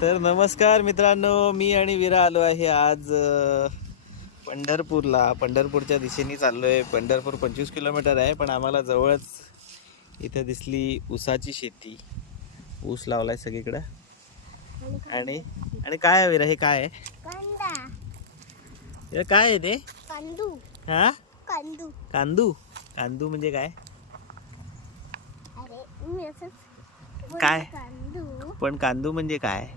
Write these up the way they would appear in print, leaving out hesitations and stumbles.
तर नमस्कार मित्रांनो, मी आणि वीरा आलो आहे आज पंढरपूरला. पंढरपूरच्या दिशेने चाललोय. पंढरपूर 25 किलोमीटर आहे, पण आम्हाला जवळच इथे दिसली ऊसाची शेती. ऊस लावलाय सगळीकडे. आणि आणि काय आहे वीरा, हे काय आहे? कांदा. हे काय आहे ते? कांदू. हा, कांदू. कांदू. कांदू म्हणजे काय? अरे मी असंच काय? कांदू. पण कांदू म्हणजे काय?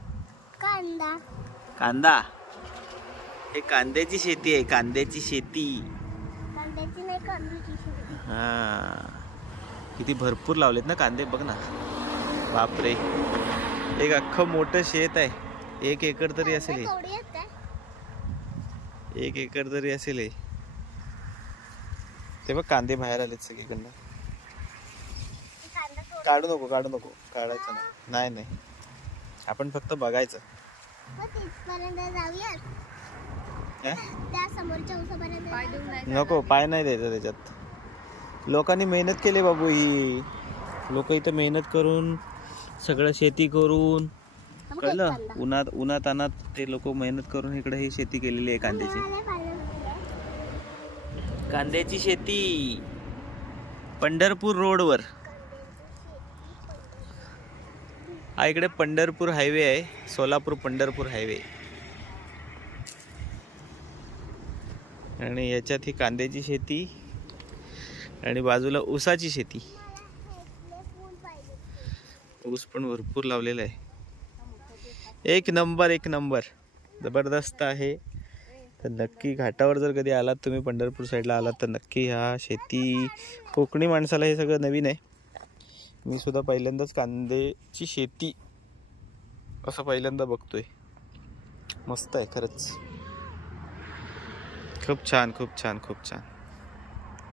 कांदा. कांदा. हे कांद्याची शेती आहे, कांद्याची शेती. कांद्याची नाही, कांदूची शेती. हा, किती भरपूर लावलेत ना कांदे, बघ ना. बापरे, एक अख्खं मोठं शेत आहे. 1 एकर तरी असेल हे. कवडी आहेत काय? 1 एकर तरी असेल हे. ते बघ, कांदे बाहेर आलेत सगळीकडनं. कांदा तोड. काढू नको, काढू नको, काढायचं नाही. नाही नाही, आपण फक्त बघायचं. मग तिथपर्यंत जाऊयात. हा? त्या समोरच्या उसापर्यंत नको, पाय नाही द्यायचं त्याच्यात. लोकांनी मेहनत केली बाबू. ही लोक इथं मेहनत करून सगळं शेती करून, कळलं, उन्हात अनात ते लोक मेहनत करून इकडे ही शेती केलेली आहे कांद्याची. कांद्याची शेती पंढरपूर रोडवर. हा इकडे पंढरपूर हायवे आहे, सोलापूर पंढरपूर हायवे. आणि याच्यात ही कांद्याची शेती आणि बाजूला ऊसाची शेती. ऊस पण भरपूर लावलेला आहे. एक नंबर, एक नंबर, जबरदस्त आहे. तर नक्की घाटावर जर कधी आलात तुम्ही, पंढरपूर साईडला आलात, तर नक्की ह्या शेती, कोकणी माणसाला हे सगळं नवीन आहे. मी सुद्धा पहिल्यांदाच कांद्याची शेती असं पहिल्यांदा बघतोय. मस्त आहे खरंच, खूप छान, खूप छान, खूप छान.